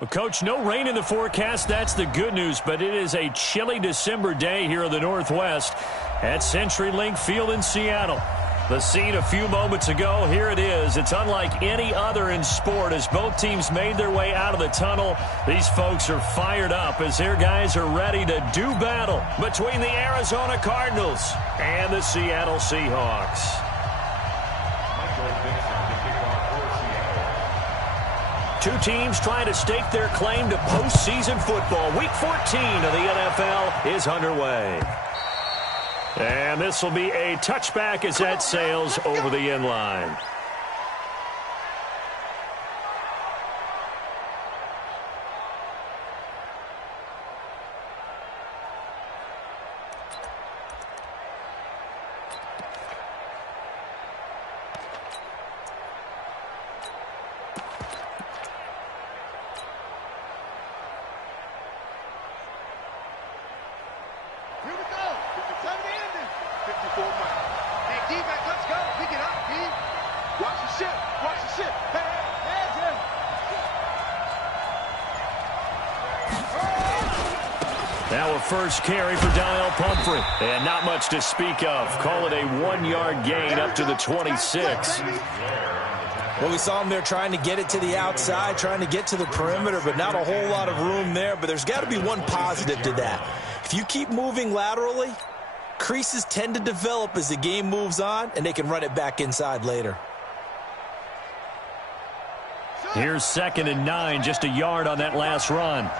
Well, Coach, no rain in the forecast. That's the good news, but it is a chilly December day here in the Northwest at CenturyLink Field in Seattle. The scene a few moments ago, here it is. It's unlike any other in sport as both teams made their way out of the tunnel. These folks are fired up as their guys are ready to do battle between the Arizona Cardinals and the Seattle Seahawks. Two teams trying to stake their claim to postseason football. Week 14 of the NFL is underway. And this will be a touchback as that sails over the end line. Now a first carry for Donnell Pumphrey. And not much to speak of. Call it a 1-yard gain up to the 26. Well, we saw him there trying to get it to the outside, trying to get to the perimeter, but not a whole lot of room there. But there's got to be one positive to that. If you keep moving laterally, creases tend to develop as the game moves on, and they can run it back inside later. Here's 2nd and 9, just a yard on that last run.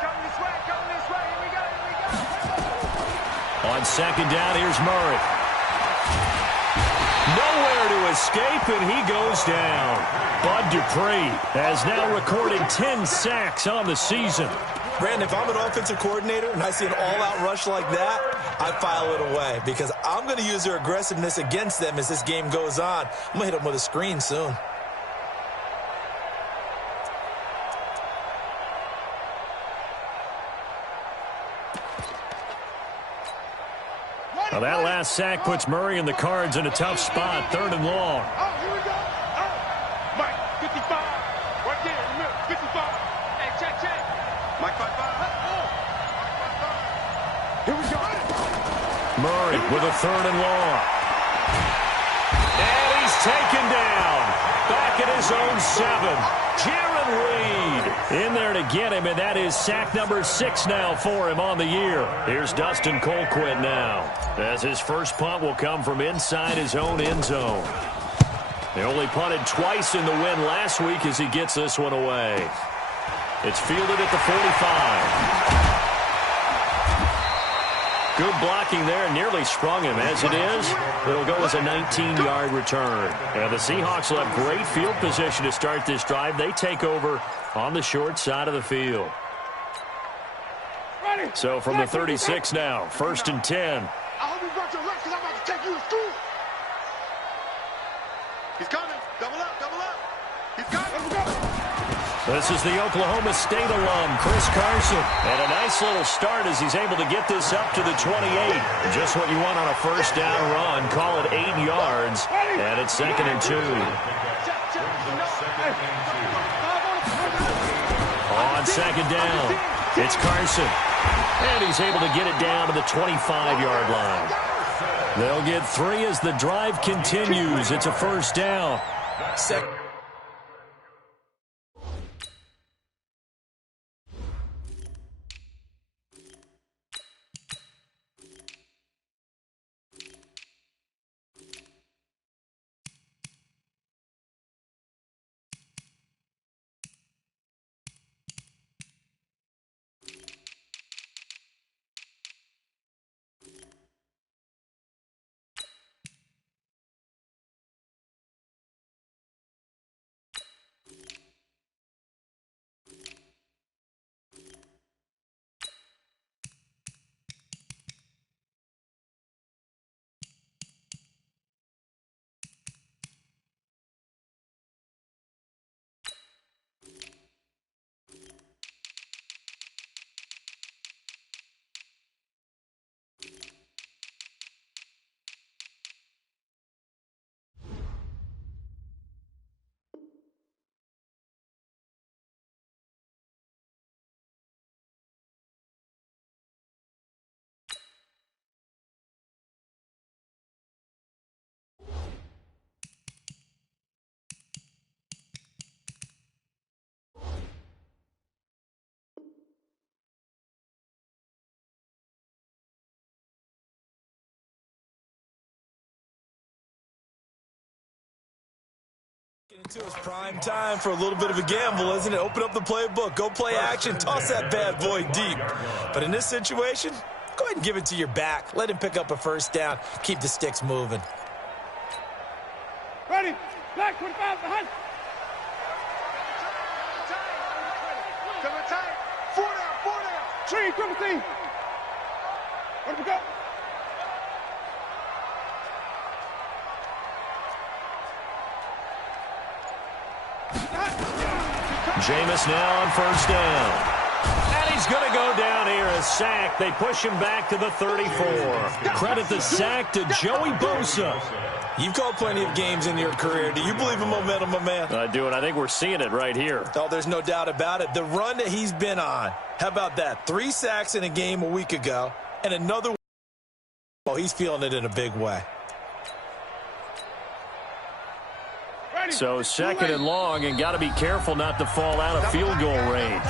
On 2nd down, here's Murray. Nowhere to escape, and he goes down. Bud Dupree has now recorded 10 sacks on the season. Brandon, if I'm an offensive coordinator and I see an all-out rush like that, I file it away because I'm going to use their aggressiveness against them as this game goes on. I'm going to hit them with a screen soon. Well, that last sack puts Murray and the Cards in a tough spot, 3rd and long. Oh, here we go. Oh, Mike, 55. Right there in the middle, 55. Hey, check. Mike, 55. Oh, Mike, 55. Here we go. Murray with a 3rd and long. And he's taken down. Back at his own 7. Jaron Reed in there to get him, and that is sack number 6 now for him on the year. Here's Dustin Colquitt now, as his first punt will come from inside his own end zone. They only punted twice in the win last week as he gets this one away. It's fielded at the 45. Good blocking there, nearly sprung him. As it is, it'll go as a 19-yard return. And the Seahawks will have great field position to start this drive. They take over on the short side of the field. So from the 36 now, 1st and 10. I hope you brought your lunch because I'm about to take you to school. He's coming. Double up. He's coming. This is the Oklahoma State alum, Chris Carson. And a nice little start as he's able to get this up to the 28. Just what you want on a first down run. Call it 8 yards. And it's 2nd and 2. On 2nd down, it's Carson. And he's able to get it down to the 25-yard line. They'll get 3 as the drive continues. It's a first down. It's prime time for a little bit of a gamble, isn't it? Open up the playbook, go play action, toss that bad boy deep. But in this situation, go ahead and give it to your back. Let him pick up a first down. Keep the sticks moving. Ready. Back 25 behind. Coming tight. 4 down. Tree, triple team. Where do we go? Jameis now on first down. And he's going to go down here, a sack. They push him back to the 34. Credit the sack to Joey Bosa. You've called plenty of games in your career. Do you believe in momentum, my man? I do, and I think we're seeing it right here. Oh, there's no doubt about it. The run that he's been on. How about that? 3 sacks in a game a week ago, and another. Oh, he's feeling it in a big way. So second and long, and got to be careful not to fall out of field goal range.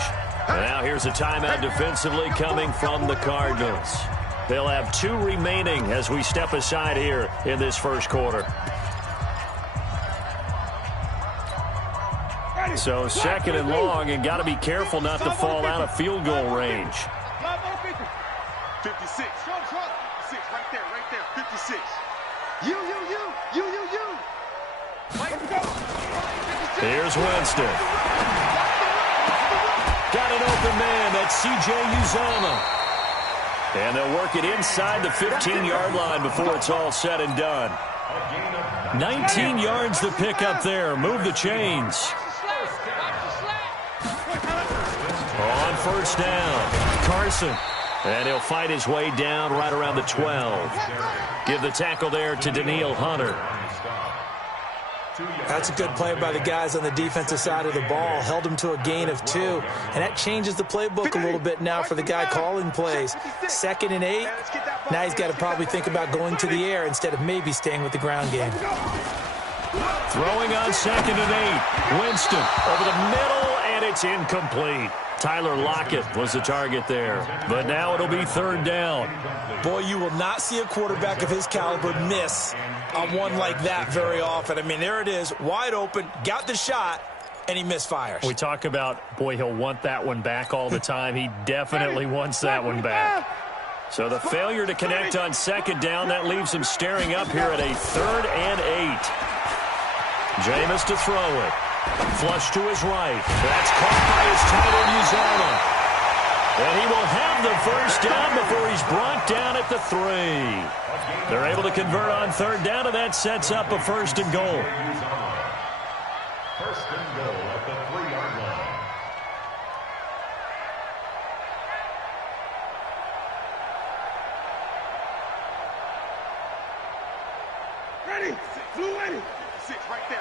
And now here's a timeout defensively coming from the Cardinals. They'll have 2 remaining as we step aside here in this first quarter. So second and long, and got to be careful not to fall out of field goal range. 56. 6 right there. 56. You. Here's Winston. Got an open man. That's C.J. Uzomah. And they'll work it inside the 15-yard line before it's all said and done. 19 yards to pick up there. Move the chains. On first down, Carson. And he'll fight his way down right around the 12. Give the tackle there to Daniil Hunter. That's a good play by the guys on the defensive side of the ball. Held him to a gain of 2. And that changes the playbook a little bit now for the guy calling plays. 2nd and 8. Now he's got to probably think about going to the air instead of maybe staying with the ground game. Throwing on 2nd and 8. Winston over the middle, and it's incomplete. Tyler Lockett was the target there. But now it'll be 3rd down. Boy, you will not see a quarterback of his caliber miss on one like that very often. I mean, there it is, wide open, got the shot, and he misfires. We talk about, boy, he'll want that one back all the time. He definitely wants that one back. So the failure to connect on 2nd down, that leaves him staring up here at a 3rd and 8. Jameis to throw it. Flush to his right. That's caught by his tight end, Uzomah. And he will have the first down before he's brought down at the 3. They're able to convert on 3rd down, and that sets up a 1st and goal. 1st and goal at the 3-yard line. Ready. Blue ready. 6 right there.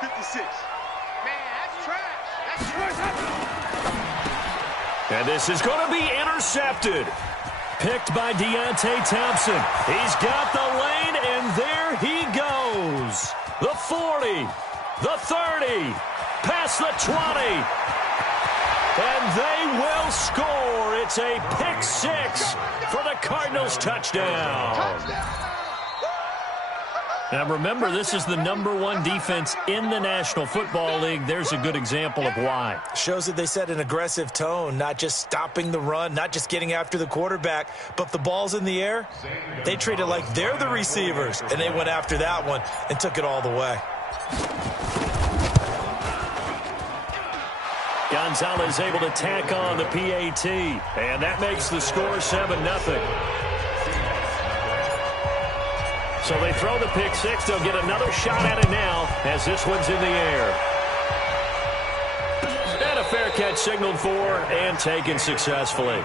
56. Man, that's trash. And this is going to be intercepted. Picked by Deontay Thompson. He's got the lane, and there he goes. The 40, the 30, past the 20. And they will score. It's a pick 6 for the Cardinals touchdown. Now remember, this is the #1 defense in the National Football League. There's a good example of why. Shows that they set an aggressive tone, not just stopping the run, not just getting after the quarterback, but if the ball's in the air, they treat it like they're the receivers, and they went after that one and took it all the way. Gonzalez able to tack on the PAT, and that makes the score 7-0. So they throw the pick 6. They'll get another shot at it now as this one's in the air. And a fair catch signaled for and taken successfully. The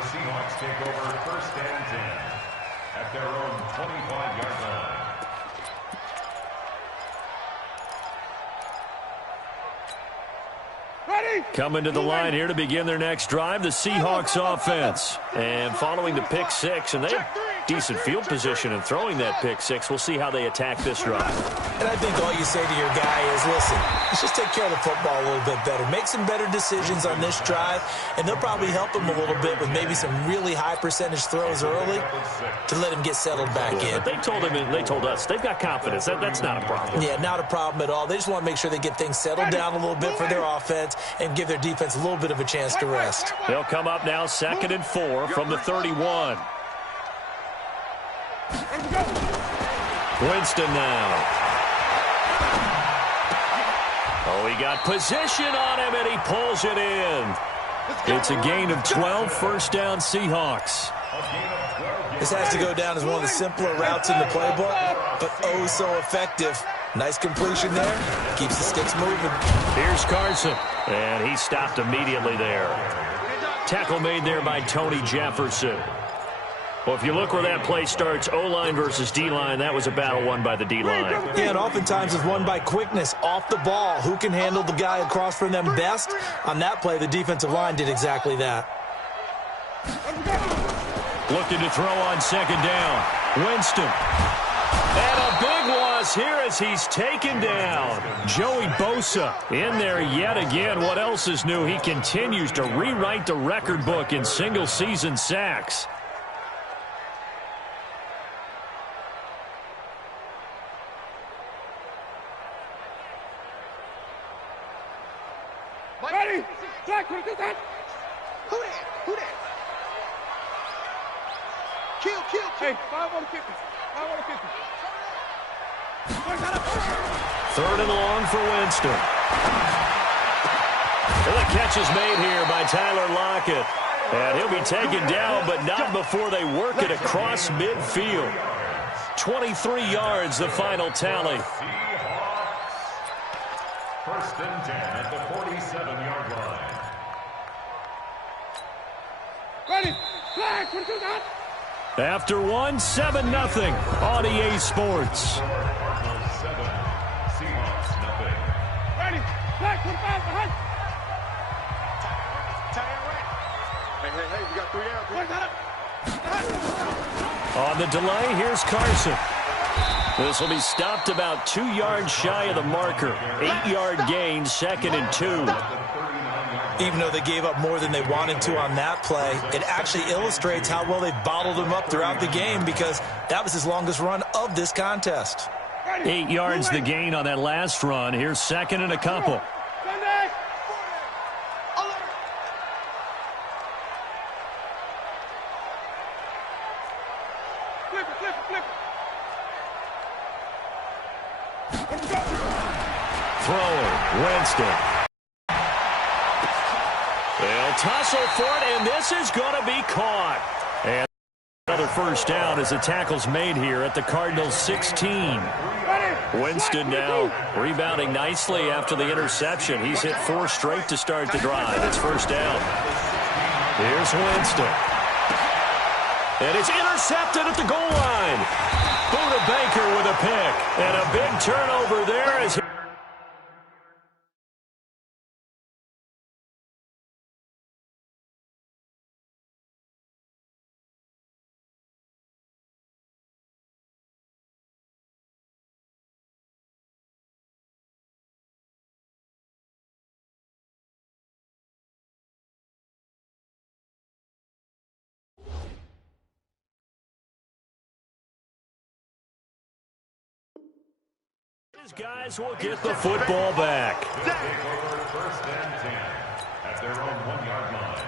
Seahawks take over 1st and 10 at their own 25-yard line. Ready. Coming to the line here to begin their next drive, the Seahawks offense. And following the pick 6, and they decent field position and throwing that pick six. We'll see how they attack this drive. And I think all you say to your guy is, listen, let's just take care of the football a little bit better. Make some better decisions on this drive, and they'll probably help him a little bit with maybe some really high percentage throws early to let him get settled back in. They told him, and they told us, they've got confidence. That's not a problem. Yeah, not a problem at all. They just want to make sure they get things settled down a little bit for their offense and give their defense a little bit of a chance to rest. They'll come up now 2nd and 4 from the 31. Winston now. Oh, he got position on him, and he pulls it in. It's a gain of 12, first down Seahawks. This has to go down as one of the simpler routes in the playbook, but oh so effective. Nice completion there. Keeps the sticks moving. Here's Carson, and he stopped immediately there. Tackle made there by Tony Jefferson. Well, if you look where that play starts, O-line versus D-line, that was a battle won by the D-line. Yeah, and oftentimes it's won by quickness, off the ball. Who can handle the guy across from them best? On that play, the defensive line did exactly that. Looking to throw on 2nd down. Winston. And a big loss here as he's taken down. Joey Bosa in there yet again. What else is new? He continues to rewrite the record book in single-season sacks. Ready? Jack, what is that? Who that? Who that? Kill. Hey, 5 on the 50. 5 on the 50. 3rd and long for Winston. And the catch is made here by Tyler Lockett. And he'll be taken down, but not before they work it across midfield. 23 yards, the final tally. First and 10 at the 47-yard line. Ready? Flag, what is that? After 1, 7-0 on EA Sports. Cardinals 7, Seahawks nothing. Ready? Flag, 25 behind. Hey, we got 3 out. On the delay, here's Carson. This will be stopped about 2 yards shy of the marker. 8-yard gain, 2nd and 2. Even though they gave up more than they wanted to on that play, it actually illustrates how well they've bottled him up throughout the game because that was his longest run of this contest. 8 yards the gain on that last run. Here's 2nd and a couple. Thrower, Winston. They'll tussle for it, and this is going to be caught. And another first down as the tackle's made here at the Cardinals' 16. Winston now rebounding nicely after the interception. He's hit 4 straight to start the drive. It's first down. Here's Winston. And it's intercepted at the goal line. Buda Baker with a pick. And a big turnover there as these guys will get the football back. First and 10 at their own 1-yard line.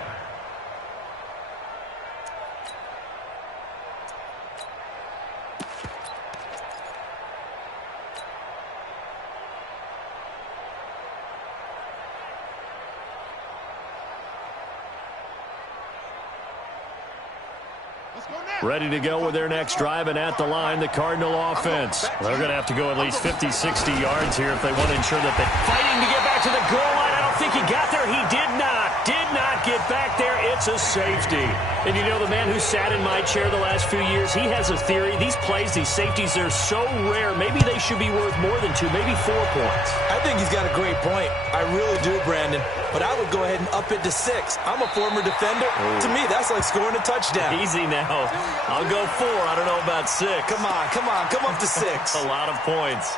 Ready to go with their next drive, and at the line, the Cardinal offense. They're going to have to go at least 50, 60 yards here if they want to ensure that they're fighting to get back to the goal line. I don't think he got there. He did not can't get back there. It's a safety. And you know, the man who sat in my chair the last few years, he has a theory. These plays, these safeties, they're so rare. Maybe they should be worth more than 2, maybe 4 points. I think he's got a great point. I really do, Brandon. But I would go ahead and up it to 6. I'm a former defender. Ooh. To me, that's like scoring a touchdown. Easy now. I'll go 4. I don't know about 6. Come on. Come up to 6. A lot of points.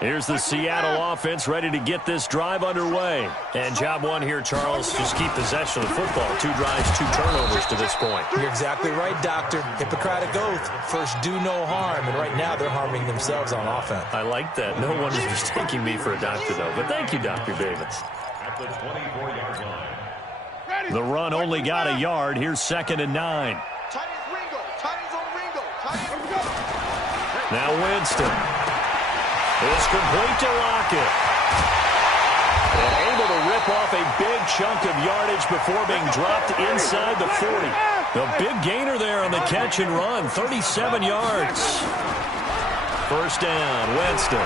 Here's the Seattle offense ready to get this drive underway. And job 1 here, Charles, just keep possession of the football. 2 drives, 2 turnovers to this point. You're exactly right, Doctor. Hippocratic oath. First, do no harm. And right now, they're harming themselves on offense. I like that. No one is mistaking me for a doctor, though. But thank you, Dr. Davis. At the 24-yard line. The run only got a yard. Here's 2nd and 9. Now Winston. It's complete to Lockett. And able to rip off a big chunk of yardage before being dropped inside the 40. The big gainer there on the catch and run, 37 yards. First down, Winston.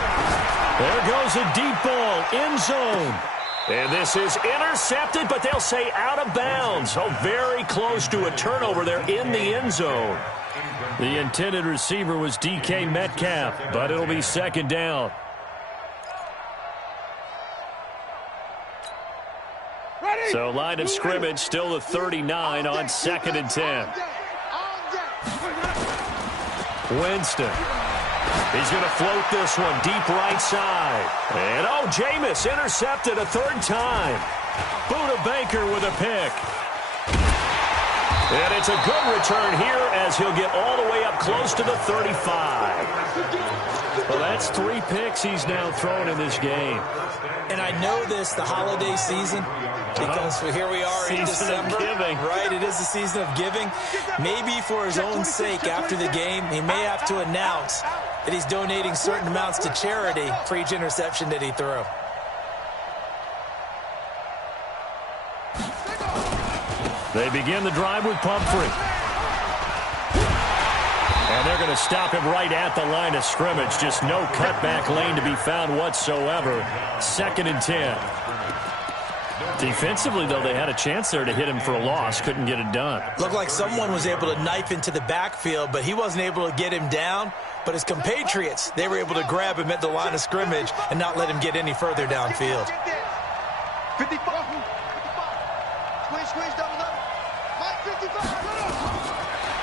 There goes a deep ball, end zone. And this is intercepted, but they'll say out of bounds. So very close to a turnover there in the end zone. The intended receiver was DK Metcalf, but it'll be 2nd down. So line of scrimmage still the 39 on 2nd and 10. Winston. He's going to float this one deep right side. And oh, Jameis intercepted a 3rd time. Buda Baker with a pick. And it's a good return here as he'll get all the way up close to the 35. Well, that's 3 picks he's now thrown in this game. And I know this, the holiday season, because here we are in December. Giving. Right, it is the season of giving. Maybe for his own sake after the game, he may have to announce that he's donating certain amounts to charity for each interception that he threw. They begin the drive with Pumphrey. And they're going to stop him right at the line of scrimmage. Just no cutback lane to be found whatsoever. 2nd and 10. Defensively, though, they had a chance there to hit him for a loss. Couldn't get it done. Looked like someone was able to knife into the backfield, but he wasn't able to get him down. But his compatriots, they were able to grab him at the line of scrimmage and not let him get any further downfield. 55. Squeeze down the middle. Mike, 55.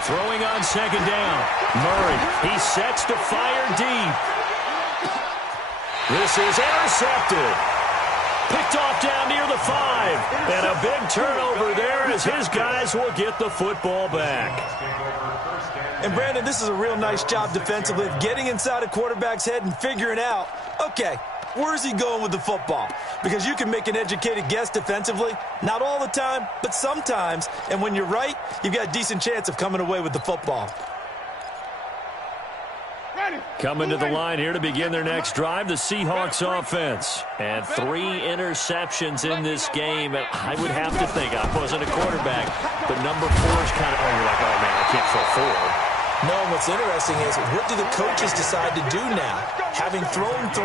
Throwing on 2nd down. Murray, he sets to fire deep. This is intercepted. Picked off down near the 5. And a big turnover there as his guys will get the football back. And, Brandon, this is a real nice job defensively of getting inside a quarterback's head and figuring out, okay, where's he going with the football? Because you can make an educated guess defensively. Not all the time, but sometimes. And when you're right, you've got a decent chance of coming away with the football. Coming to the line here to begin their next drive, the Seahawks offense. And 3 interceptions in this game. And I would have to think, I wasn't a quarterback, but number 4 is kind of, oh, you're like, oh, man, I can't throw 4. No, and what's interesting is, what do the coaches decide to do now? Having thrown 3,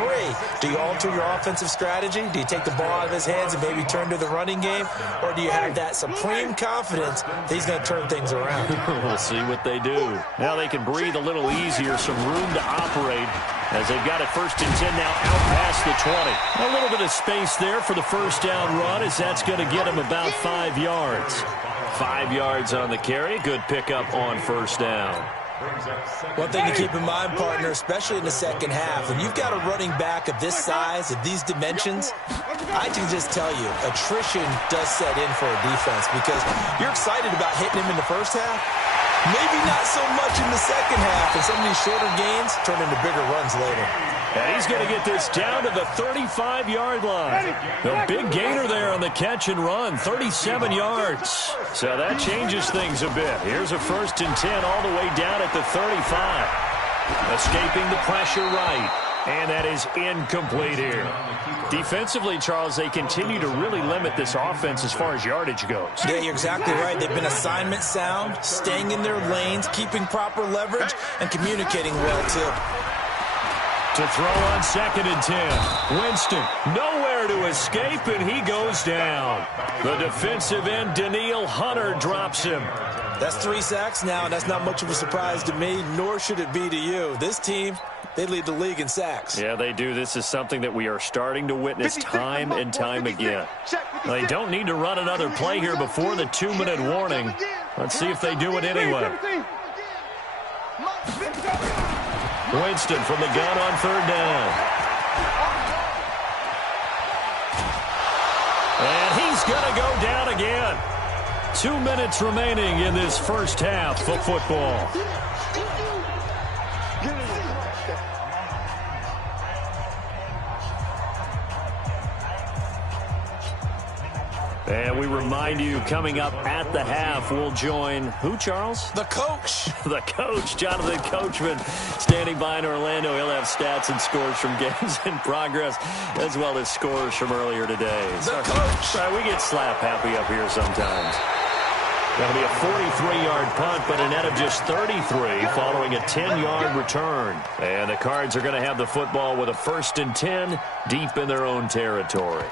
do you alter your offensive strategy? Do you take the ball out of his hands and maybe turn to the running game? Or do you have that supreme confidence that he's going to turn things around? We'll see what they do. Now they can breathe a little easier, some room to operate as they've got it 1st and 10 now out past the 20. A little bit of space there for the first down run as that's going to get him about 5 yards. 5 yards on the carry. Good pickup on 1st down. One thing to keep in mind, partner, especially in the second half, when you've got a running back of this size, of these dimensions, I can just tell you, attrition does set in for a defense because you're excited about hitting him in the first half. Maybe not so much in the second half, and some of these shorter gains turn into bigger runs later. And he's going to get this down to the 35-yard line. The big gainer there on the catch and run, 37 yards. So that changes things a bit. Here's a 1st and 10 all the way down at the 35. Escaping the pressure right. And that is incomplete here. Defensively, Charles, they continue to really limit this offense as far as yardage goes. Yeah, you're exactly right. They've been assignment sound, staying in their lanes, keeping proper leverage, and communicating well, too. To throw on 2nd and 10. Winston, nowhere to escape, and he goes down. The defensive end, Danielle Hunter, drops him. That's 3 sacks now, and that's not much of a surprise to me, nor should it be to you. This team, they lead the league in sacks. Yeah, they do. This is something that we are starting to witness time and time again. They don't need to run another play here before the 2-minute warning. Let's see if they do it anyway. Winston from the gun on 3rd down. And he's going to go down again. 2 minutes remaining in this first half of football. And we remind you, coming up at the half, we'll join who, Charles? The coach. The coach, Jonathan Coachman, standing by in Orlando. He'll have stats and scores from games in progress, as well as scores from earlier today. The coach. Sorry, we get slap happy up here sometimes. That'll be a 43-yard punt, but a net of just 33 following a 10-yard return. And the Cards are going to have the football with a 1st and 10 deep in their own territory.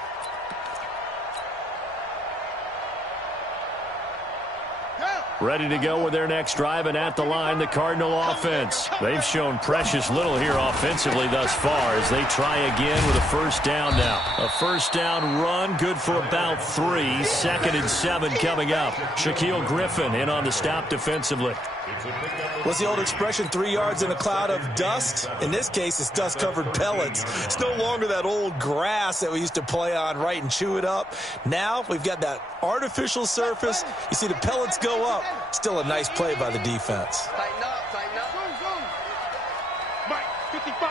Ready to go with their next drive, and at the line, the Cardinal offense. They've shown precious little here offensively thus far as they try again with a 1st down now. A 1st down run, good for about 3. 2nd and 7 coming up. Shaquille Griffin in on the stop defensively. What's the old expression, 3 yards in a cloud of dust? In this case, it's dust-covered pellets. It's no longer that old grass that we used to play on, right, and chew it up. Now we've got that artificial surface. You see the pellets go up. Still a nice play by the defense. Tighten up, tighten up. Mike, 55.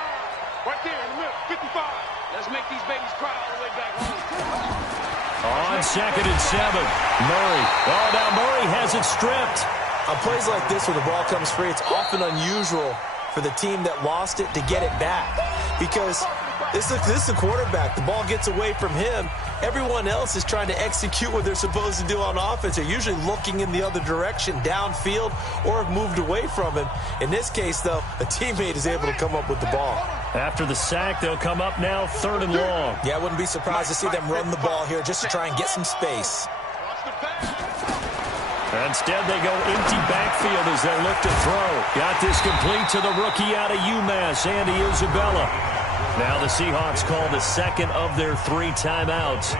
Right there in the middle, 55. Let's make these babies cry all the way back home. On 2nd and 7, Murray. Oh, now Murray has it stripped. On plays like this where the ball comes free, it's often unusual for the team that lost it to get it back. Because this is the quarterback. The ball gets away from him. Everyone else is trying to execute what they're supposed to do on offense. They're usually looking in the other direction, downfield, or have moved away from him. In this case, though, a teammate is able to come up with the ball. After the sack, they'll come up now 3rd and long. Yeah, I wouldn't be surprised to see them run the ball here just to try and get some space. Instead, they go empty backfield as they look to throw. Got this complete to the rookie out of UMass, Andy Isabella. Now the Seahawks call the 2nd of their 3 timeouts.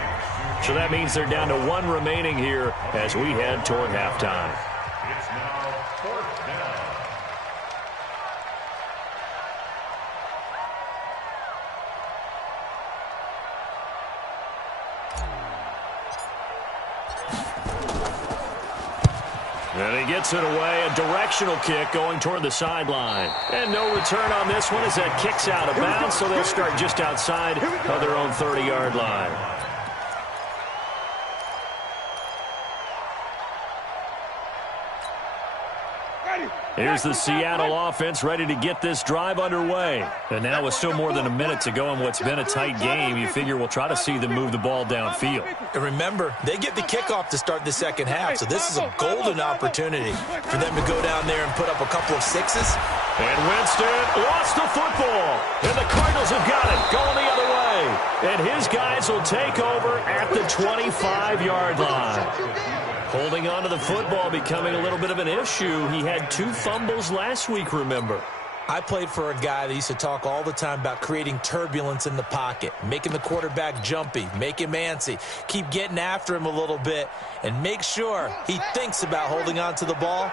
So that means they're down to 1 remaining here as we head toward halftime. It's now 4th down. And he gets it away, a directional kick going toward the sideline. And no return on this one as that kicks out of bounds, so they'll start just outside of their own 30-yard line. Here's the Seattle offense ready to get this drive underway. And now with still more than a minute to go in what's been a tight game, you figure we'll try to see them move the ball downfield. And remember, they get the kickoff to start the 2nd half, so this is a golden opportunity for them to go down there and put up a couple of 6s. And Winston lost the football. And the Cardinals have got it, going the other way. And his guys will take over at the 25-yard line. Holding on to the football becoming a little bit of an issue. He had 2 fumbles last week, remember. I played for a guy that used to talk all the time about creating turbulence in the pocket, making the quarterback jumpy, make him antsy, keep getting after him a little bit, and make sure he thinks about holding on to the ball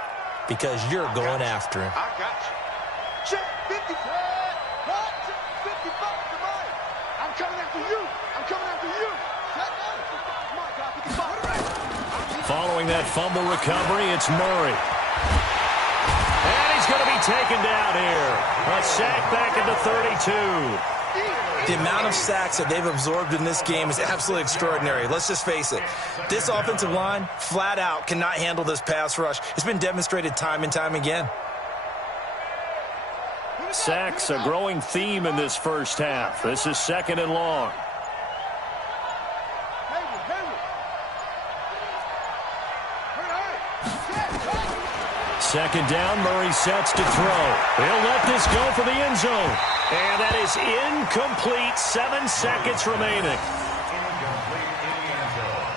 because you're going after him. I got you. Check 50. What? Check 55 to mine. I'm coming after you. I'm coming after you. My God, 55. Following that fumble recovery, it's Murray. And he's going to be taken down here. A sack back into 32. The amount of sacks that they've absorbed in this game is absolutely extraordinary. Let's just face it. This offensive line, flat out, cannot handle this pass rush. It's been demonstrated time and time again. Sacks, a growing theme in this first half. This is 2nd and long. Second down, Murray sets to throw. He'll let this go for the end zone. And that is incomplete. 7 seconds remaining. Incomplete in the end zone.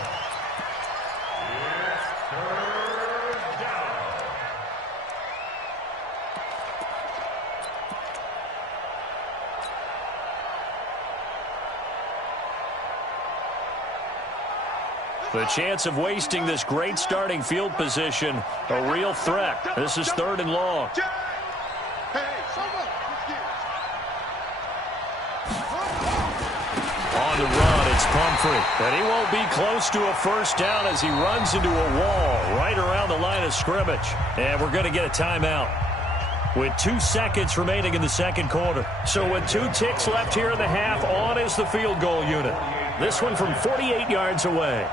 It's 3rd down. The chance of wasting this great starting field position, a real threat. This is 3rd and long. On the run, it's Pumphrey. And he won't be close to a first down as he runs into a wall right around the line of scrimmage. And we're going to get a timeout with 2 seconds remaining in the second quarter. So with 2 ticks left here in the half, on is the field goal unit. This one from 48 yards away.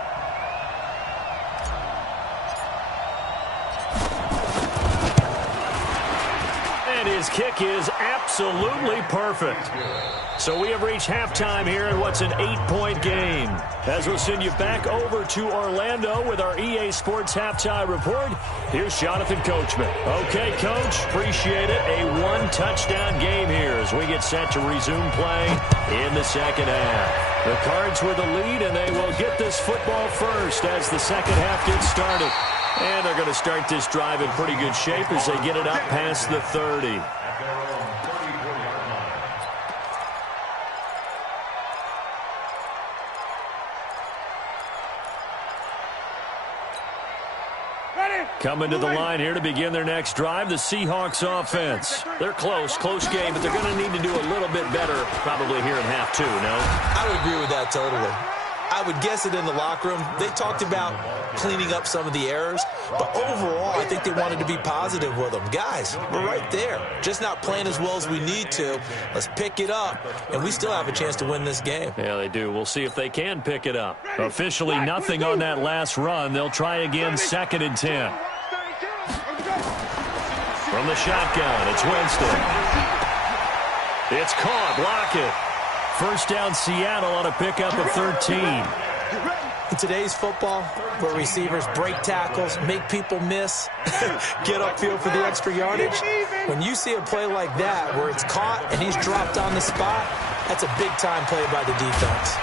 And his kick is absolutely perfect. So we have reached halftime here in what's an 8-point game. As we'll send you back over to Orlando with our EA Sports Halftime Report, here's Jonathan Coachman. Okay, Coach, appreciate it. A 1-touchdown game here as we get set to resume play in the second half. The Cards with the lead, and they will get this football first as the second half gets started. And they're going to start this drive in pretty good shape as they get it up past the 30. At their own 34-yard line. Coming to the line here to begin their next drive, the Seahawks offense. They're close game, but they're going to need to do a little bit better probably here in half 2, no? I would agree with that totally. I would guess it in the locker room. They talked about cleaning up some of the errors, but overall, I think they wanted to be positive with them. Guys, we're right there. Just not playing as well as we need to. Let's pick it up, and we still have a chance to win this game. Yeah, they do. We'll see if they can pick it up. Officially nothing on that last run. They'll try again, 2nd and 10. From the shotgun, it's Winston. It's caught. Block it. First down, Seattle on a pickup of 13. In today's football, where receivers break tackles, make people miss, get upfield for the extra yardage, when you see a play like that where it's caught and he's dropped on the spot, that's a big-time play by the defense.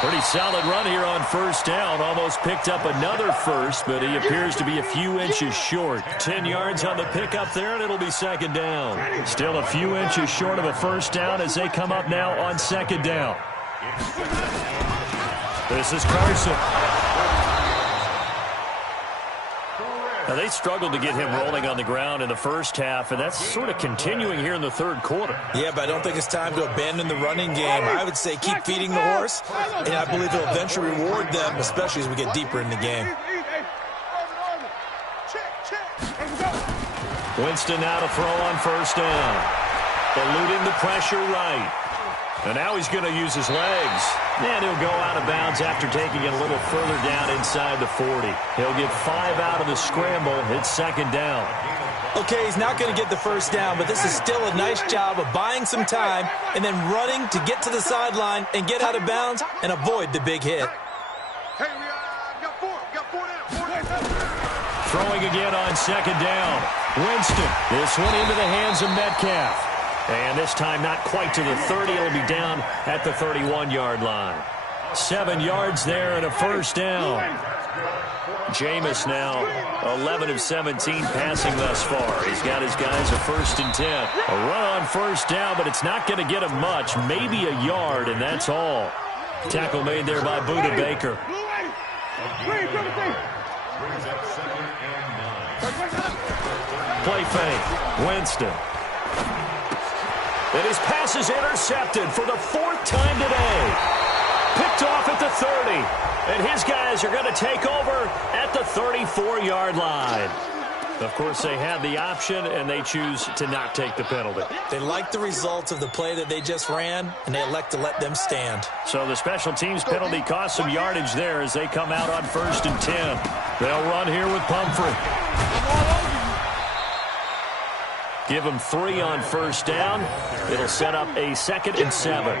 Pretty solid run here on first down. Almost picked up another first, but he appears to be a few inches short. 10 yards on the pickup there, and it'll be 2nd down. Still a few inches short of a first down as they come up now on 2nd down. This is Carson. Now, they struggled to get him rolling on the ground in the first half, and that's sort of continuing here in the third quarter. Yeah, but I don't think it's time to abandon the running game. I would say keep feeding the horse, and I believe it'll eventually reward them, especially as we get deeper in the game. Winston now to throw on first down. Eluding the pressure right. And now he's going to use his legs. And he'll go out of bounds after taking it a little further down inside the 40. He'll get 5 out of the scramble. It's 2nd down. Okay, he's not going to get the first down, but this is still a nice job of buying some time and then running to get to the sideline and get out of bounds and avoid the big hit. Hey, we got 4 down. Throwing again on 2nd down. Winston. This one into the hands of Metcalf. And this time not quite to the 30. It'll be down at the 31-yard line. 7 yards there and a first down. Jameis now 11 of 17 passing thus far. He's got his guys a 1st and 10. A run on first down, but it's not going to get him much. Maybe a yard, and that's all. Tackle made there by Buda Baker. Play fake. Winston. And his pass is intercepted for the 4th time today. Picked off at the 30. And his guys are going to take over at the 34-yard line. Of course, they had the option, and they choose to not take the penalty. They like the results of the play that they just ran, and they elect to let them stand. So the special teams penalty cost some yardage there as they come out on 1st and 10. They'll run here with Pumphrey. Give him 3 on first down. It'll set up a 2nd and 7.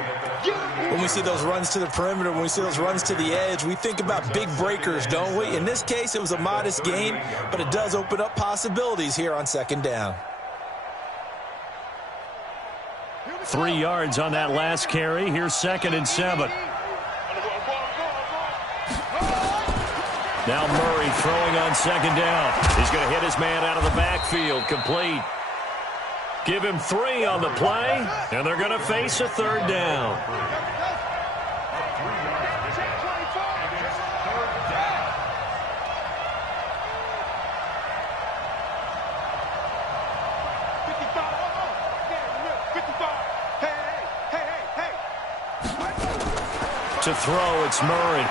When we see those runs to the perimeter, when we see those runs to the edge, we think about big breakers, don't we? In this case, it was a modest gain, but it does open up possibilities here on 2nd down. 3 yards on that last carry. Here's 2nd and 7. Now Murray throwing on 2nd down. He's going to hit his man out of the backfield. Complete. Give him 3 on the play, and they're going to face a 3rd down. To throw, it's Murray.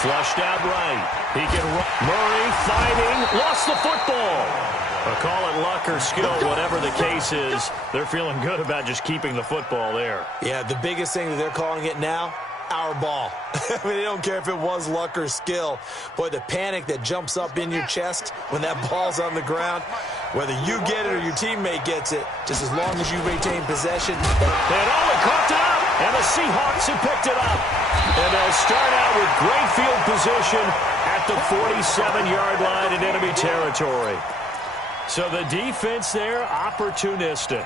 Flushed out right. He can run. Murray fighting. Lost the football. Call it luck or skill, whatever the case is. They're feeling good about just keeping the football there. Yeah, the biggest thing that they're calling it now, our ball. I mean, they don't care if it was luck or skill. Boy, the panic that jumps up in your chest when that ball's on the ground, whether you get it or your teammate gets it, just as long as you retain possession. And Owen caught it up, and the Seahawks have picked it up. And they'll start out with great field position at the 47-yard line in enemy territory. So the defense there, opportunistic.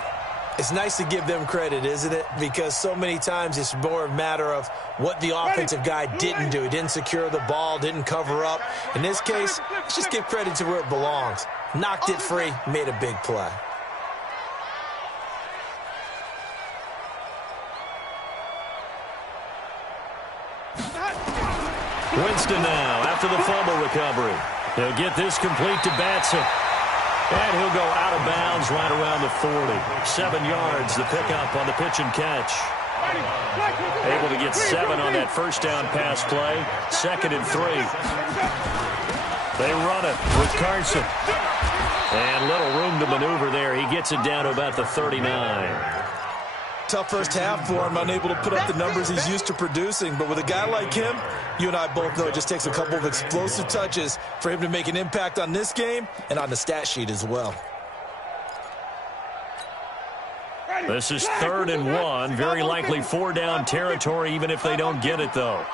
It's nice to give them credit, isn't it? Because so many times it's more a matter of what the offensive guy didn't do. He didn't secure the ball, didn't cover up. In this case, let's just give credit to where it belongs. Knocked it free, made a big play. Winston now after the fumble recovery. He'll get this complete to Batson. And he'll go out of bounds right around the 40. 7 yards, the pickup on the pitch and catch. Able to get 7 on that first down pass play. 2nd and 3. They run it with Carson. And little room to maneuver there. He gets it down to about the 39. Tough first half for him, unable to put up the numbers he's used to producing. But with a guy like him, you and I both know it just takes a couple of explosive touches for him to make an impact on this game and on the stat sheet as well. This is 3rd and 1. Very likely 4-down territory, even if they don't get it, though.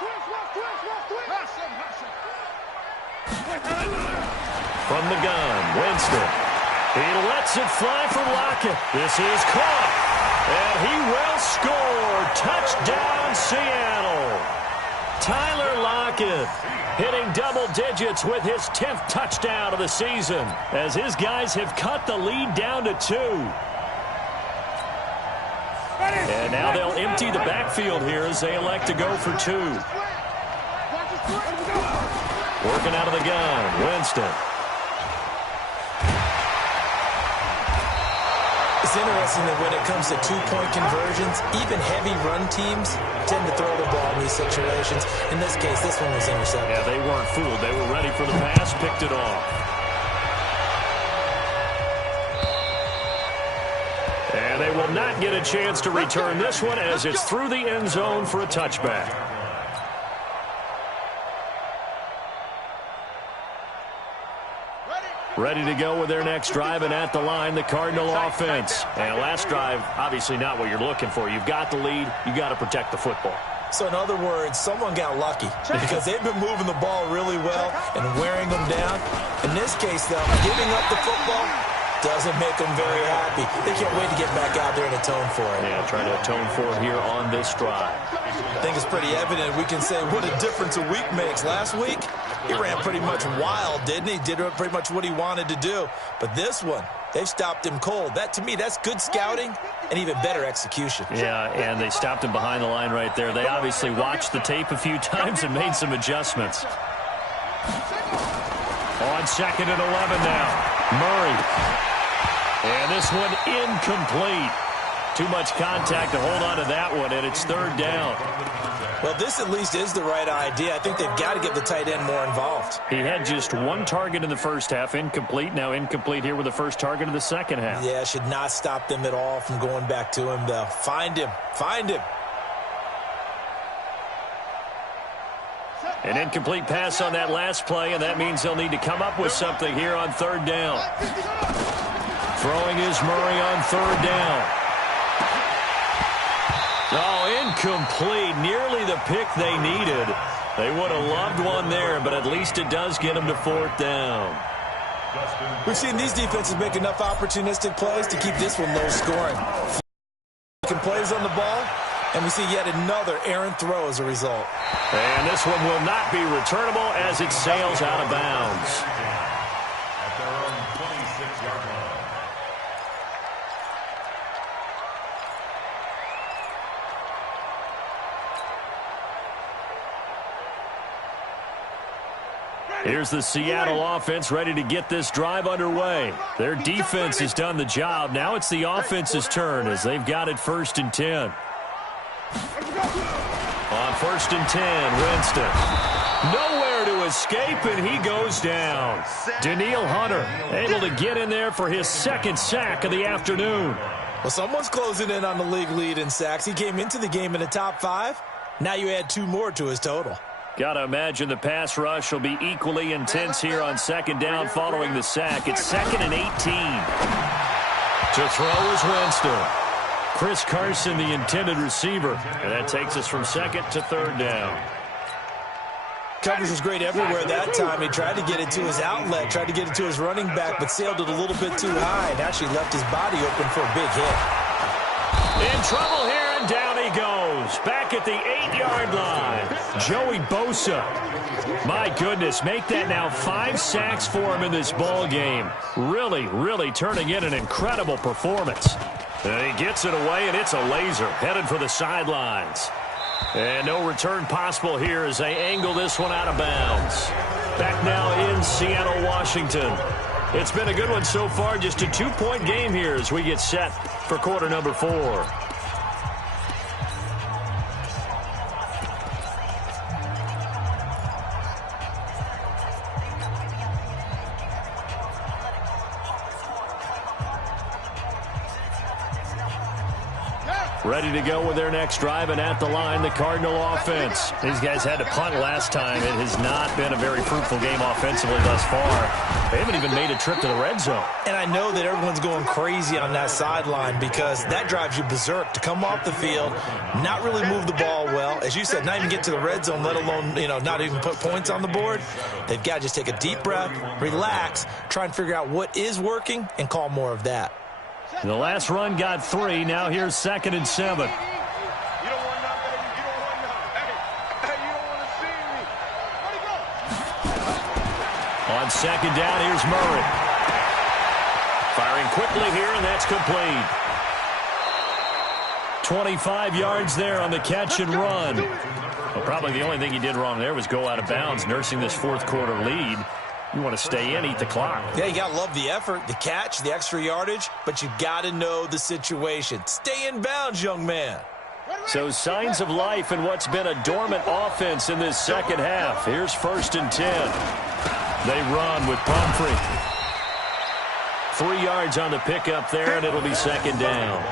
From the gun, Winston. He lets it fly for Lockett. This is caught. And he will score. Touchdown, Seattle. Tyler Lockett hitting double digits with his 10th touchdown of the season as his guys have cut the lead down to 2. And now they'll empty the backfield here as they elect to go for 2. Working out of the gun, Winston. It's interesting that when it comes to two-point conversions, even heavy run teams tend to throw the ball in these situations. In this case, this one was intercepted. Yeah, they weren't fooled. They were ready for the pass, picked it off. And they will not get a chance to return this one as it's through the end zone for a touchback. Ready to go with their next drive, and at the line, the Cardinal offense. And last drive, obviously not what you're looking for. You've got the lead. You got to protect the football. So in other words, someone got lucky because they've been moving the ball really well and wearing them down. In this case, though, giving up the football doesn't make them very happy. They can't wait to get back out there and atone for it. Yeah, trying to atone for it here on this drive. I think it's pretty evident. We can say what a difference a week makes. Last week, he ran pretty much wild, didn't he? Did pretty much what he wanted to do. But this one, they've stopped him cold. That, to me, that's good scouting and even better execution. Yeah, and they stopped him behind the line right there. They obviously watched the tape a few times and made some adjustments. On 2nd and 11 now. Murray. And this one incomplete. Too much contact to hold on to that one, and it's 3rd down. Well, this at least is the right idea. I think they've got to get the tight end more involved. He had just 1 target in the first half, incomplete. Now incomplete here with the first target of the second half. Yeah, should not stop them at all from going back to him, though. Find him. Find him. An incomplete pass on that last play, and that means they'll need to come up with something here on 3rd down. Throwing is Murray on third down. Oh, incomplete. Nearly the pick they needed. They would have loved one there, but at least it does get them to fourth down. We've seen these defenses make enough opportunistic plays to keep this one low scoring. Plays on the ball, and we see yet another errant throw as a result. And this one will not be returnable as it sails out of bounds. At their own 26-yard line. Here's the Seattle offense ready to get this drive underway. Their defense has done the job. Now it's the offense's turn as they've got it 1st and 10. On 1st and 10, Winston. Nowhere to escape, and he goes down. Danielle Hunter able to get in there for his 2nd sack of the afternoon. Well, someone's closing in on the league lead in sacks. He came into the game in the top 5. Now you add 2 more to his total. Got to imagine the pass rush will be equally intense here on 2nd down following the sack. It's 2nd and 18. To throw is Winston. Chris Carson, the intended receiver. And that takes us from 2nd to 3rd down. Coverage was great everywhere that time. He tried to get it to his outlet, tried to get it to his running back, but sailed it a little bit too high and actually left his body open for a big hit. In trouble here, and down he goes. Back at the 8-yard line. Joey Bosa. My goodness, make that now 5 sacks for him in this ball game. Really turning in an incredible performance. And he gets it away, and it's a laser headed for the sidelines. And no return possible here as they angle this one out of bounds. Back now in Seattle, Washington. It's been a good one so far. Just a 2-point game here as we get set for quarter number 4. Ready to go with their next drive, and at the line, the Cardinal offense. These guys had to punt last time. It has not been a very fruitful game offensively thus far. They haven't even made a trip to the red zone. And I know that everyone's going crazy on that sideline because that drives you berserk to come off the field, not really move the ball well. As you said, not even get to the red zone, let alone, not even put points on the board. They've got to just take a deep breath, relax, try and figure out what is working, and call more of that. The last run got 3. Now here's 2nd and 7. You don't want none, baby. You don't want none. Hey, you don't want to see me. Where'd he go? On 2nd down, here's Murray. Firing quickly here, and that's complete. 25 yards there on the catch and run. Well, probably the only thing he did wrong there was go out of bounds, nursing this 4th quarter lead. You want to stay in, eat the clock. Yeah, you got to love the effort, the catch, the extra yardage, but you got to know the situation. Stay in bounds, young man. So signs of life in what's been a dormant offense in this 2nd half. Here's 1st and 10. They run with Pumphrey. 3 yards on the pickup there, and it'll be 2nd down.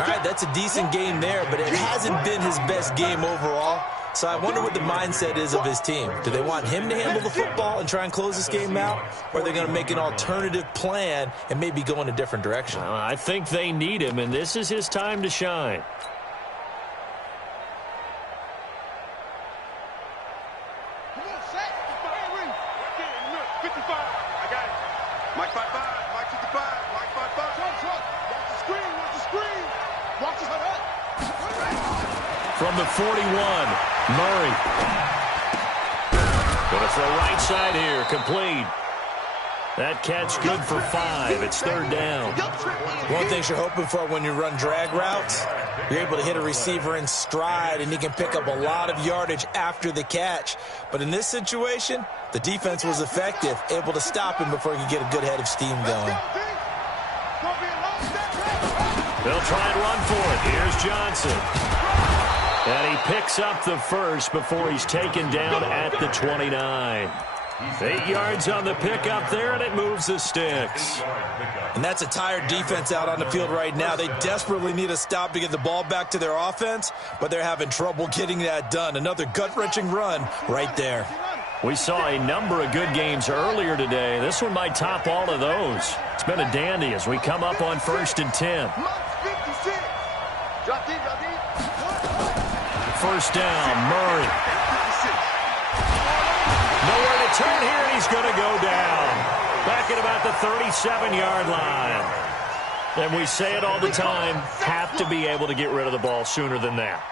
All right, that's a decent game there, but it hasn't been his best game overall. So I wonder what the mindset is of his team. Do they want him to handle the football and try and close this game out? Or are they going to make an alternative plan and maybe go in a different direction? I think they need him, and this is his time to shine. Come on, set. 55. I got it. Mike 55. Mike 55. Mike 55. Truck. Watch the screen. Watch the screen. Watch the hut. From the 41, Murray. Going to throw right side here, complete. That catch good for 5. It's 3rd down. One thing you're hoping for when you run drag routes, you're able to hit a receiver in stride, and he can pick up a lot of yardage after the catch. But in this situation, the defense was effective, able to stop him before he could get a good head of steam going. They'll try and run for it. Here's Johnson. And he picks up the first before he's taken down at the 29. 8 yards on the pickup there, and it moves the sticks. And that's a tired defense out on the field right now. They desperately need a stop to get the ball back to their offense, but they're having trouble getting that done. Another gut-wrenching run right there. We saw a number of good games earlier today. This one might top all of those. It's been a dandy as we come up on 1st and 10. First down, Murray. Nowhere to turn here, and he's going to go down. Back at about the 37-yard line. And we say it all the time, have to be able to get rid of the ball sooner than that.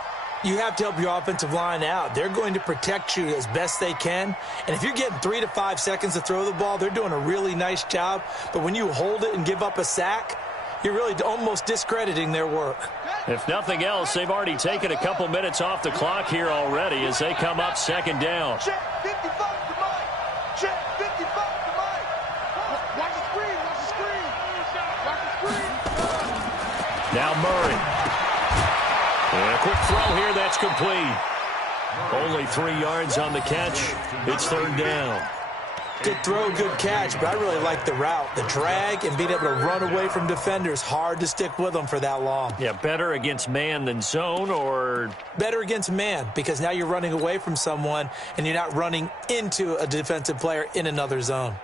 You have to help your offensive line out. They're going to protect you as best they can. And if you're getting 3 to 5 seconds to throw the ball, they're doing a really nice job. But when you hold it and give up a sack, you're really almost discrediting their work. If nothing else, they've already taken a couple minutes off the clock here already as they come up 2nd down. Check 55 to Mike. Check 55 to Mike. Watch the screen. Watch the screen. Watch the screen. Now Murray. And a quick throw here, that's complete. Only 3 yards on the catch. It's 3rd down. Good throw, good catch, but I really like the route. The drag and being able to run away from defenders, hard to stick with them for that long. Yeah, better against man than zone, or? Better against man, because now you're running away from someone and you're not running into a defensive player in another zone.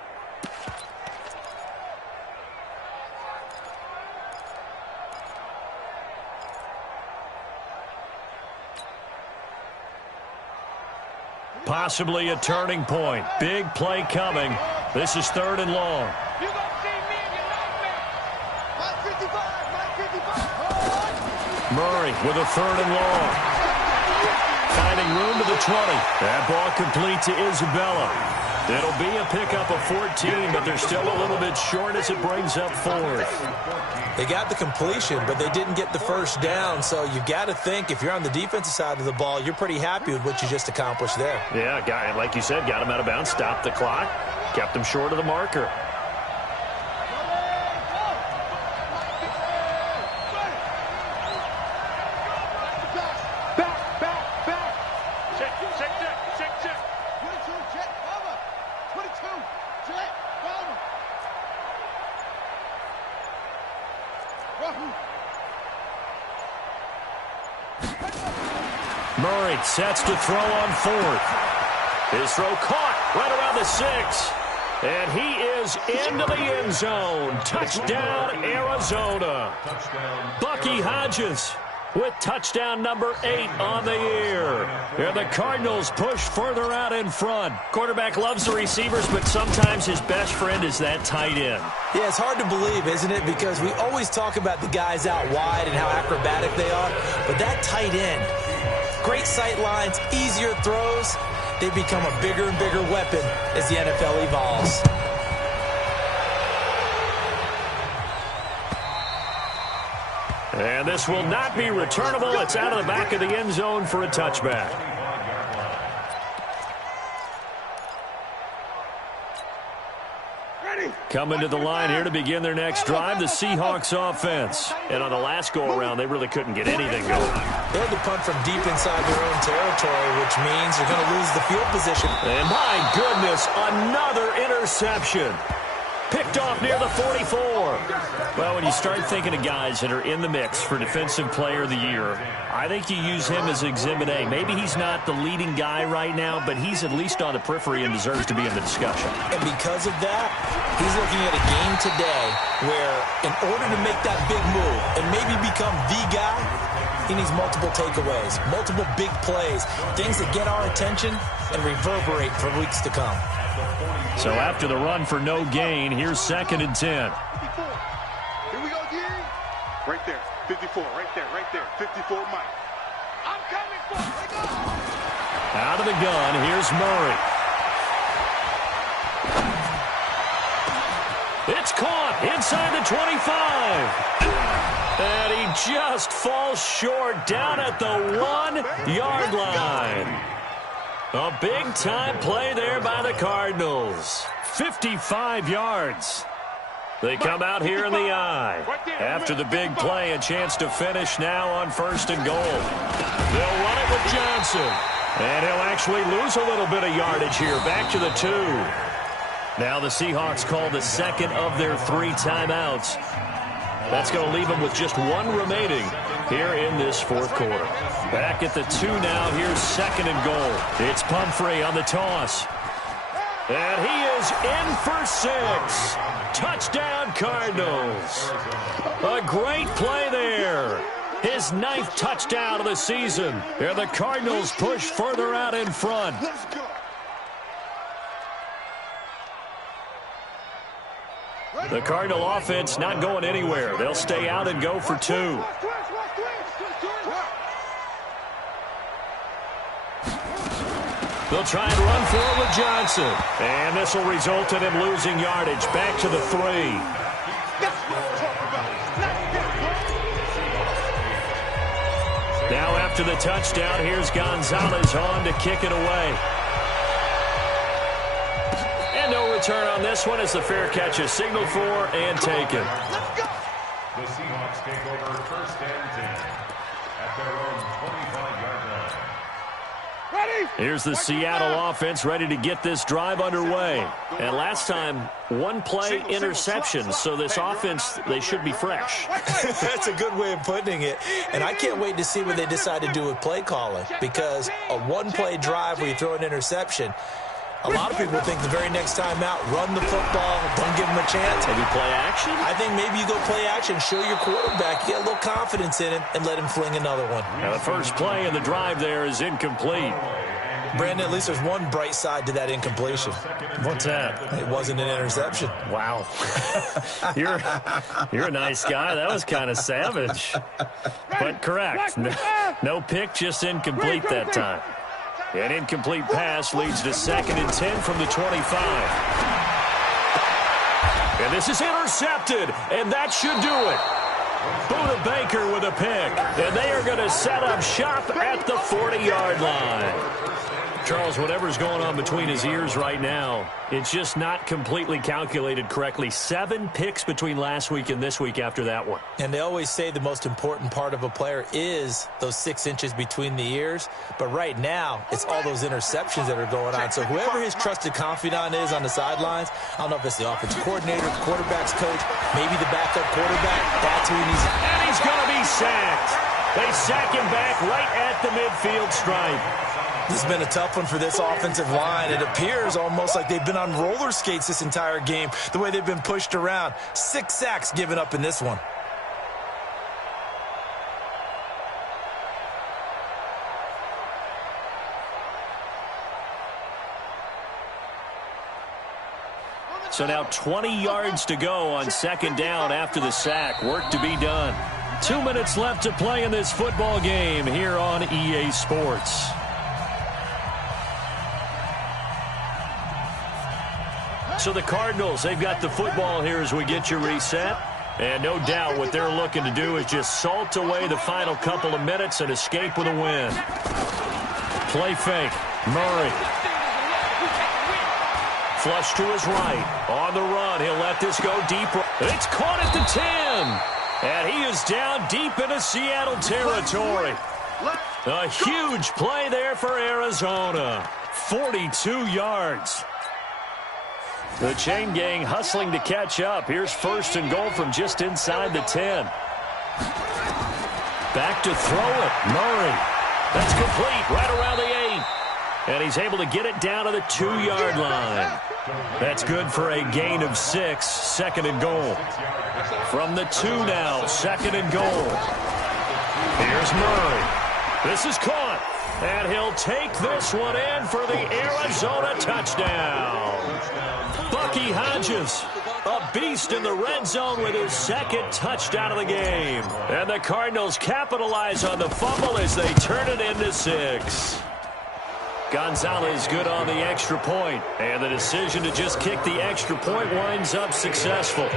Possibly a turning point. Big play coming. This is 3rd and long. You gonna see me and you know me. Mike 55. Mike 55. Murray with a 3rd and long. Finding room to the 20. That ball complete to Isabella. It'll be a pickup of 14, but they're still a little bit short as it brings up 4th. They got the completion, but they didn't get the first down, so you got to think if you're on the defensive side of the ball, you're pretty happy with what you just accomplished there. Yeah, like you said, got him out of bounds, stopped the clock, kept him short of the marker. Murray sets to throw on 4th. His throw caught right around the 6. And he is into the end zone. Touchdown, Arizona. Bucky Hodges with touchdown number 8 on the year. And the Cardinals push further out in front. Quarterback loves the receivers, but sometimes his best friend is that tight end. Yeah, it's hard to believe, isn't it? Because we always talk about the guys out wide and how acrobatic they are. But that tight end, great sight lines, easier throws. They become a bigger and bigger weapon as the NFL evolves. And this will not be returnable. It's out of the back of the end zone for a touchback. Coming to the line here to begin their next drive, the Seahawks offense. And on the last go-around, they really couldn't get anything going. They had to punt from deep inside their own territory, which means they're going to lose the field position. And my goodness, another interception. Picked off near the 44. Well, when you start thinking of guys that are in the mix for Defensive Player of the Year, I think you use him as Exhibit A. Maybe he's not the leading guy right now, but he's at least on the periphery and deserves to be in the discussion. And because of that, he's looking at a game today where in order to make that big move and maybe become the guy, he needs multiple takeaways, multiple big plays, things that get our attention and reverberate for weeks to come. So after the run for no gain, here's 2nd and 10. 54. Here we go, Gary. Right there. 54. Right there. Right there. 54, Mike. I'm coming for it. Out of the gun, here's Murray. It's caught inside the 25. And he just falls short down at the 1-yard line. A big-time play there by the Cardinals. 55 yards. They come out here in the eye. After the big play, a chance to finish now on 1st and goal. They'll run it with Johnson. And he'll actually lose a little bit of yardage here. Back to the 2. Now the Seahawks call the 2nd of their 3 timeouts. That's going to leave them with just 1 remaining here in this 4th quarter. Back at the 2 now. Here's 2nd and goal. It's Pumphrey on the toss. And he is in for 6. Touchdown, Cardinals. A great play there. His 9th touchdown of the season. And the Cardinals push further out in front. Let's go. The Cardinal offense not going anywhere. They'll stay out and go for 2. They'll try and run for it with Johnson. And this will result in him losing yardage. Back to the 3. Now after the touchdown, here's Gonzalez on to kick it away. And no return on this one as the fair catch is signaled for and taken. The Seahawks take over 1st and 10 at their own 25-yard line. Here's the Seattle offense ready to get this drive underway. And last time, 1 play interception, so this offense, they should be fresh. That's a good way of putting it. And I can't wait to see what they decide to do with play calling, because a 1-play drive where you throw an interception, a lot of people think the very next time out, run the football, don't give them a chance. Maybe play action? I think maybe you go play action, show your quarterback, get a little confidence in him, and let him fling another one. Now the first play in the drive there is incomplete. Brandon, at least there's one bright side to that incompletion. What's that? It wasn't an interception. Wow. You're a nice guy. That was kind of savage. But correct. No pick, just incomplete that time. An incomplete pass leads to 2nd and 10 from the 25. And this is intercepted, and that should do it. Buda Baker with a pick, and they are going to set up shop at the 40-yard line. Charles, whatever's going on between his ears right now, it's just not completely calculated correctly. 7 picks between last week and this week after that one. And they always say the most important part of a player is those 6 inches between the ears. But right now, it's all those interceptions that are going on. So whoever his trusted confidant is on the sidelines, I don't know if it's the offensive coordinator, the quarterback's coach, maybe the backup quarterback, that's who he needs. And he's going to be sacked. They sack him back right at the midfield stripe. This has been a tough one for this offensive line. It appears almost like they've been on roller skates this entire game, the way they've been pushed around. 6 sacks given up in this one. So now 20 yards to go on 2nd down after the sack. Work to be done. 2 minutes left to play in this football game here on EA Sports. So the Cardinals, they've got the football here as we get you reset. And no doubt what they're looking to do is just salt away the final couple of minutes and escape with a win. Play fake. Murray. Flush to his right. On the run. He'll let this go deep. It's caught at the 10. And he is down deep into Seattle territory. A huge play there for Arizona. 42 yards. The chain gang hustling to catch up. Here's 1st and goal from just inside the 10. Back to throw it. Murray. That's complete right around the 8. And he's able to get it down to the 2-yard line. That's good for a gain of 6. 2nd and goal. From the 2 now. 2nd and goal. Here's Murray. This is caught. And he'll take this one in for the Arizona touchdown. Bucky Hodges, a beast in the red zone with his 2nd touchdown of the game. And the Cardinals capitalize on the fumble as they turn it into 6. Gonzalez good on the extra point. And the decision to just kick the extra point winds up successful.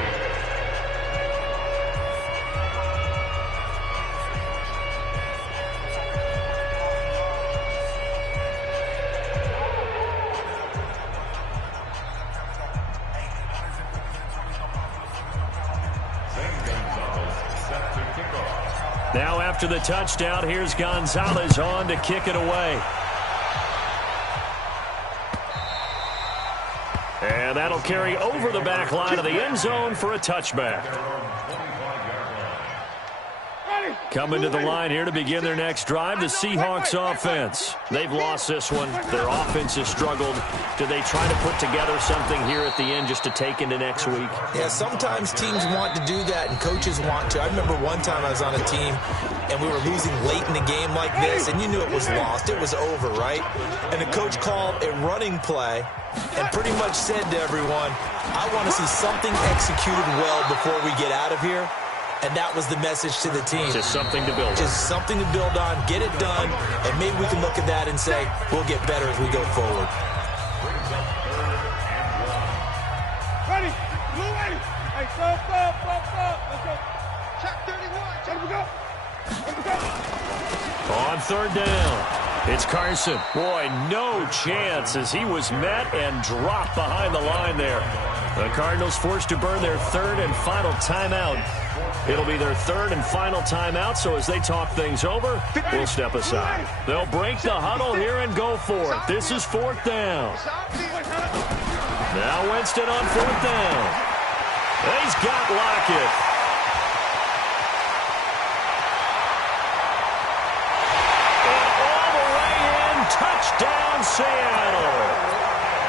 Now after the touchdown, here's Gonzalez on to kick it away. And that'll carry over the back line of the end zone for a touchback. Coming to the line here to begin their next drive, the Seahawks offense. They've lost this one. Their offense has struggled. Do they try to put together something here at the end just to take into next week? Yeah, sometimes teams want to do that and coaches want to. I remember one time I was on a team and we were losing late in the game like this, and you knew it was lost. It was over, right? And the coach called a running play and pretty much said to everyone, I want to see something executed well before we get out of here. And that was the message to the team. Just something to build on. Just something to build on, get it done, and maybe we can look at that and say, we'll get better as we go forward. Ready? Blue ready. Hey, stop. Let's go. Check 31. Let him go. On third down, it's Carson. Boy, no chance as he was met and dropped behind the line there. The Cardinals forced to burn their third and final timeout. It'll be their third and final timeout, so as they talk things over, we'll step aside. They'll break the huddle here and go for it. This is fourth down. Now Winston on fourth down. He's got Lockett. And all the way in, touchdown Seattle.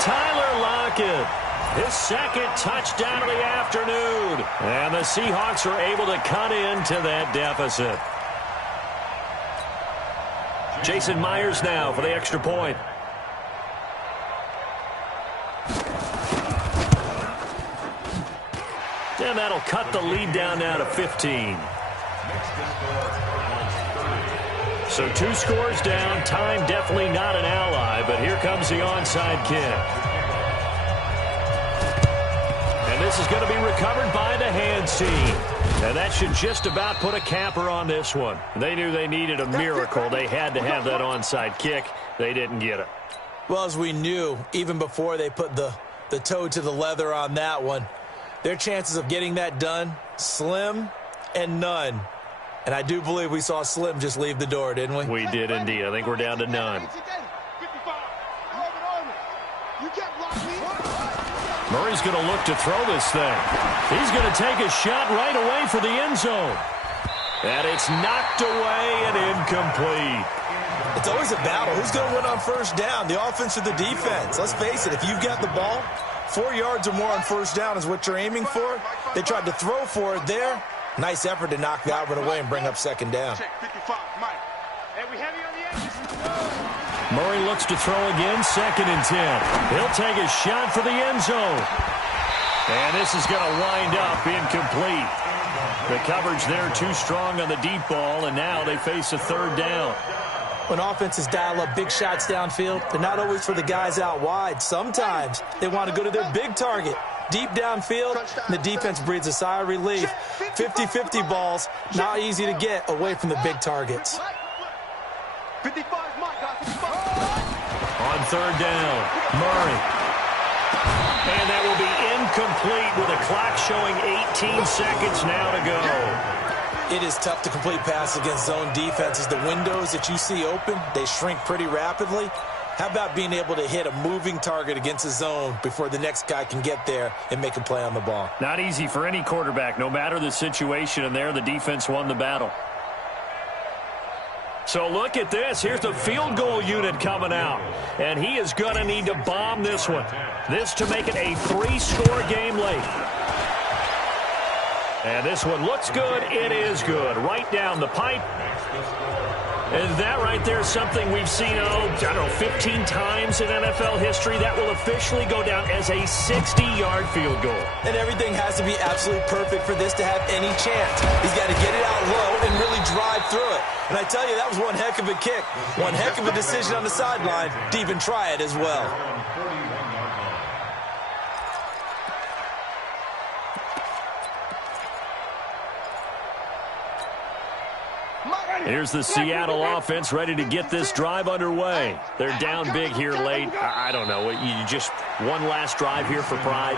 Tyler Lockett. His second touchdown of the afternoon. And the Seahawks are able to cut into that deficit. Jason Myers now for the extra point. And that'll cut the lead down now to 15. So 2 scores down. Time definitely not an ally, but here comes the onside kick. And this is going to be recovered by the hands team. And that should just about put a capper on this one. They knew they needed a miracle. They had to have that onside kick. They didn't get it. Well, as we knew, even before they put the toe to the leather on that one, their chances of getting that done, slim and none. And I do believe we saw Slim just leave the door, didn't we? We did indeed. I think we're down to none. Murray's going to look to throw this thing. He's going to take a shot right away for the end zone. And it's knocked away and incomplete. It's always a battle. Who's going to win on first down, the offense or the defense? Let's face it, if you've got the ball, 4 yards or more on first down is what you're aiming for. They tried to throw for it there. Nice effort to knock that one away and bring up second down. Murray looks to throw again, 2nd and 10. He'll take a shot for the end zone. And this is going to wind up incomplete. The coverage there too strong on the deep ball, and now they face a third down. When offenses dial up big shots downfield, they're not always for the guys out wide. Sometimes they want to go to their big target. Deep downfield, and the defense breathes a sigh of relief. 50-50 balls, not easy to get away from the big targets. 55, Mike. On third down, Murray. And that will be incomplete with a clock showing 18 seconds now to go. It is tough to complete passes against zone defenses. The windows that you see open, they shrink pretty rapidly. How about being able to hit a moving target against a zone before the next guy can get there and make a play on the ball? Not easy for any quarterback, no matter the situation, and there the defense won the battle. So look at this. Here's the field goal unit coming out. And he is going to need to bomb this one. This to make it a 3-score game late. And this one looks good. It is good. Right down the pipe. And that right there is something we've seen, 15 times in NFL history. That will officially go down as a 60-yard field goal. And everything has to be absolutely perfect for this to have any chance. He's got to get it out low and really drive through it. And I tell you, that was one heck of a kick. One heck of a decision on the sideline to even try it as well. Here's the Seattle offense ready to get this drive underway. They're down big here late. I don't know. You just one last drive here for pride.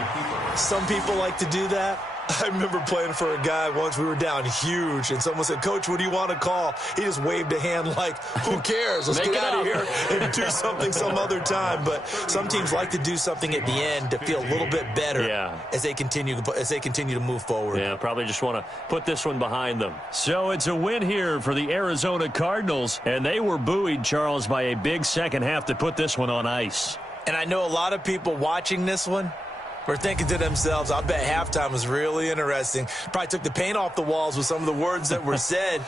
Some people like to do that. I remember playing for a guy once. We were down huge, and someone said, "Coach, what do you want to call?" He just waved a hand like, who cares? Let's get out of here and do something some other time. But some teams like to do something at the end to feel a little bit better as they continue to move forward. Yeah, probably just want to put this one behind them. So it's a win here for the Arizona Cardinals, and they were buoyed, Charles, by a big second half to put this one on ice. And I know a lot of people watching this one were thinking to themselves, I bet halftime was really interesting. Probably took the paint off the walls with some of the words that were said.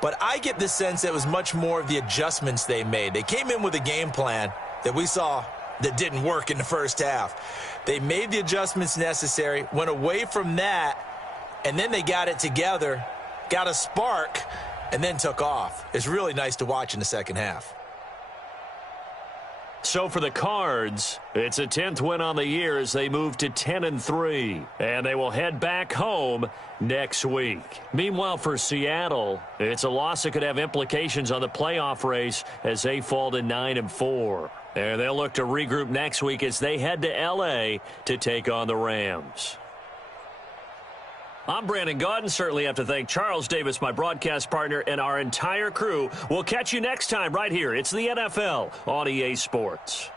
But I get the sense that it was much more of the adjustments they made. They came in with a game plan that we saw that didn't work in the first half. They made the adjustments necessary, went away from that, and then they got it together, got a spark, and then took off. It's really nice to watch in the second half. So for the Cards, it's a 10th win on the year as they move to 10-3, and they will head back home next week. Meanwhile, for Seattle, it's a loss that could have implications on the playoff race as they fall to 9-4. And they'll look to regroup next week as they head to L.A. to take on the Rams. I'm Brandon Gaudin. Certainly have to thank Charles Davis, my broadcast partner, and our entire crew. We'll catch you next time right here. It's the NFL on EA Sports.